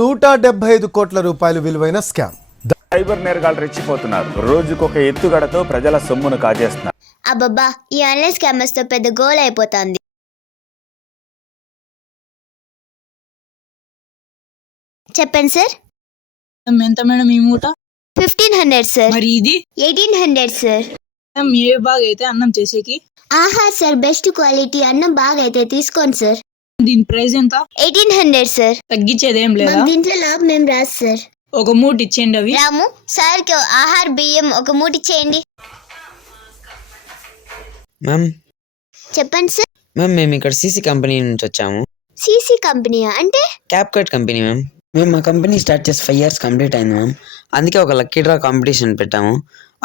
175 కోట్ల రూపాయలు విలువైన స్కామ్. సైబర్ నేరగాళ్లు రెచ్చిపోతున్నారు. రోజుకొక ఎత్తుగడతో ప్రజల సొమ్మును కాజేస్తున్నారు. అబ్బబ్బా, ఈ ఆన్లైన్ స్కామర్స్ తో పెద్ద గోల్ అయిపోతుంది. చెప్పండి సార్. ఎంత మేడం ఈ మూట? 1500 సార్. మరి ఇది 1800 సార్. ఏ బాగా అయితే అన్నం చేసేకి? ఆహా సార్, బెస్ట్ క్వాలిటీ అన్నం బాగా అయితే తీసుకోండి సార్. దీని ప్రైస్ ఎంత? 1800 సార్. తగ్గించేది ఏం లేదా? మాకు దీంట్లో లాభం ఏం రాదు సార్. ఒక మూట ఇచ్చేయండి. అవి రాము సార్ కి ఆహార బియ్యం ఒక మూట చేయండి. మ్యామ్ చెప్పండి సార్. మ్యామ్ మేము ఇక్కడ సీసీ కంపెనీ నుంచి వచ్చాము. సీసీ కంపెనీయా అంటే? CapCut company ma'am. మేము మా కంపెనీ స్టార్ట్ చేసి 5 years కంప్లీట్ అయింది మ్యామ్. అందుకే ఒక లక్కీ డ్రా కాంపిటీషన్ పెట్టాము.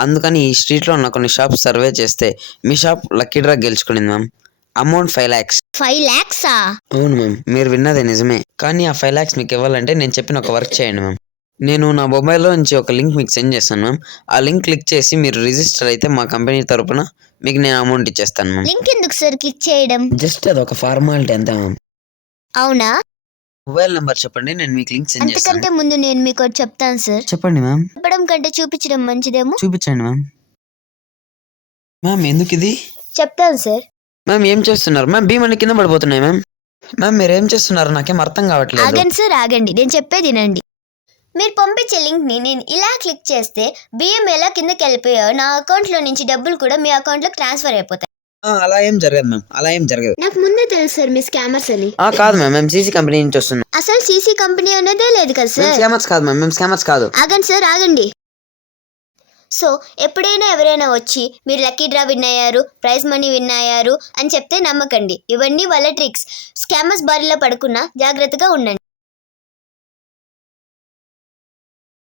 అందుకని ఈ స్ట్రీట్లో ఉన్న కొన్ని షాప్స్ సర్వే చేస్తే మీ షాప్ లక్కీ డ్రా గెలుచుకునింది మ్యామ్. Amount 5 lakhs. 5 lakhs? అవును మ్యామ్, మీరు విన్నదే నిజమే. కానీ ఆ 5 lakhs మీకు ఇవ్వాలంటే నేను చెప్పిన ఒక వర్క్ చేయండి మ్యామ్. నేను నా మొబైల్లో నుంచి ఒక లింక్ మీకు సెండ్ చేస్తాను మ్యామ్. ఆ లింక్ క్లిక్ చేసి మీరు రిజిస్టర్ అయితే మా కంపెనీ తరపున మీకు నేను అమౌంట్ ఇచ్చేస్తాను మ్యామ్. లింక్ ఎందుకు సార్ క్లిక్ చేయడం? జస్ట్ అది ఒక ఫార్మాలిటీ అంతే మ్యామ్. అవునా? మొబైల్ నెంబర్ చెప్పండి, నేను మీకు లింక్ సెండ్ అంతకంటే చేస్తాను. ముందు నేను మీకు ఒకటి చెప్తాను సార్. చెప్పండి మ్యామ్. చెప్పడం కంటే చూపించడం మంచిదేమో. చూపించండి మ్యామ్. మ్యామ్ ఎందుకు ఇది? చెప్తాను సార్. మ్యామ్ ఏం చేస్తున్నారు మ్యామ్? భీమని కింద పడిపోతున్నాయి మ్యామ్. మ్యామ్ మీరు ఏం చేస్తున్నారు? నాకేం అర్థం కావట్లేదు. ఆగండి సార్, ఆగండి, నేను చెప్పేది వినండి. మీరు పంపించే లింక్ ని నేను ఇలా క్లిక్ చేస్తే బియ్యం ఎలా కిందకి వెళ్ళిపోయాయో నా అకౌంట్ లో నుంచి డబ్బులు కూడా మీ అకౌంట్ లో ట్రాన్స్ఫర్ అయిపోతాయి. అలా ఏం జరగదు మ్యామ్, అలా ఏం జరగదు. నాకు ముందే తెలుసు సార్ మీ స్కామర్స్ అని. కాదు మ్యామ్, మేము సీసీ కంపెనీ నుంచి వస్తున్నాం. అసలు సీసీ కంపెనీ అనేదే లేదు కదా సార్. స్కామర్స్ కాదు మ్యామ్, మేము స్కామర్స్ కాదు. ఆగండి సార్, ఆగండి. సో ఎప్పుడైనా ఎవరైనా వచ్చి మీరు లక్కీ డ్రా విన్ అయ్యారు, ప్రైజ్ మనీ విన్ అయ్యారు అని చెప్తే నమ్మకండి. ఇవన్నీ వాళ్ళ ట్రిక్స్. స్కామర్స్ బారిలో పడకుండా జాగ్రత్తగా ఉండండి.